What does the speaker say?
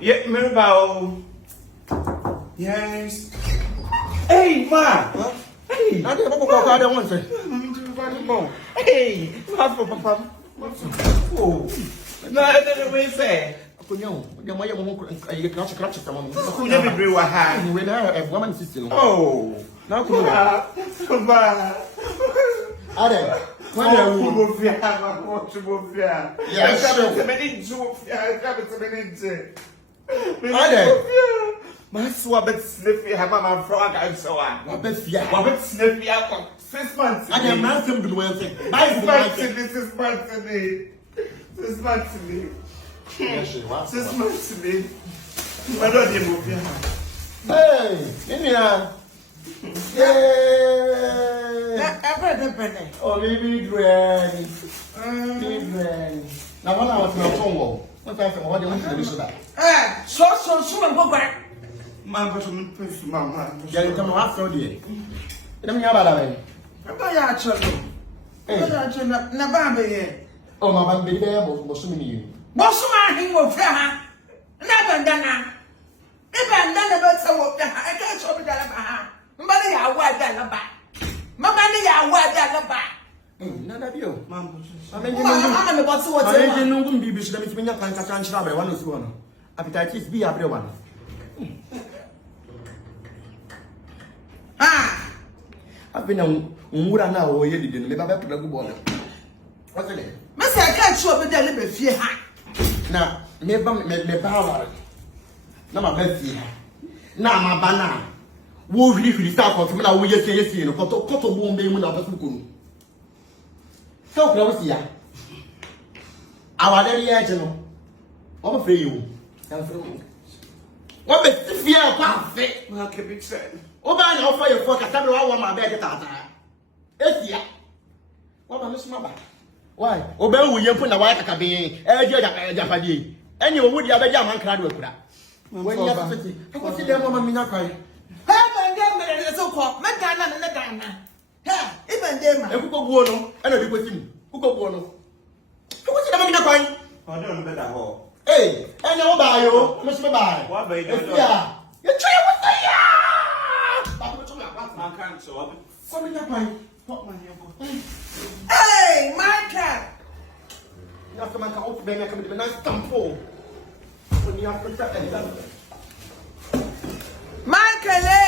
Yeah, remember. Yes. Hey, ma. Huh? Hey. I didn't know I don't want to. Hey, Papa. Oh. No, I don't know say. Kunyo, the way you can scratch it. Who never brew a hand. When I have woman sister. Oh. Now, Papa. Ade, when I you will move here, I want to move here. Yes, I sure. come to Ade. my swab sniffy, have my frog and so on. What best ya? What sniffy out 6 months. I am not him to do anything. 6 months to me, 6 months to me. 6 months to me. 6 months to me. Why don't you move here? Hey, India. Oh, baby, granny. Baby, granny. Now, when I was in a phone wall, what time what do you want to do that? So and go back. Man, but I'm pretty mamma. Yeah, you come after the. Let me have that. I'm going to actually. Nababe. Oh, my baby, was so many. Bossman, he will fly. Never done. If I'm done about some of that, I can't show me that. Money, I wear that back. My money, I wear that back. None of you. Mamma, I mean, I'm about to I didn't know be Bishop in your can't travel one of one. Appetite be everyone. Ah, I've been on Mura now or you didn't live up to the good border. What's the name? Mister, I can't show me the little fear. Now, me power. Now, my best here. Now, my banana. Wo hiri start for me na wo yesi no koto bo mbe mu na obefu kunu so kra wo sia awade ye je no o be free you can free you wo be tifia kwa fe I can be said. o ba na ofa ye fo kata be wa ma be je tata esia wo ba no suma ba why o be wu ye mpo na wa kaka be e je ja fadie enye wo wudi abeja man kra do akura wo nya fiti akosi dem mama minya kwai So called Madonna and the Dana. Ha, even them. If you go no, I know you with him. Who go no? Who was it? I'm I don't better hole. Hey, I know about you. Must be by. What by Yeah. You try with the I can't show up. Something that way. What my Hey, my cat. You have to make out to be a nice tampo. When you have to tell Michael.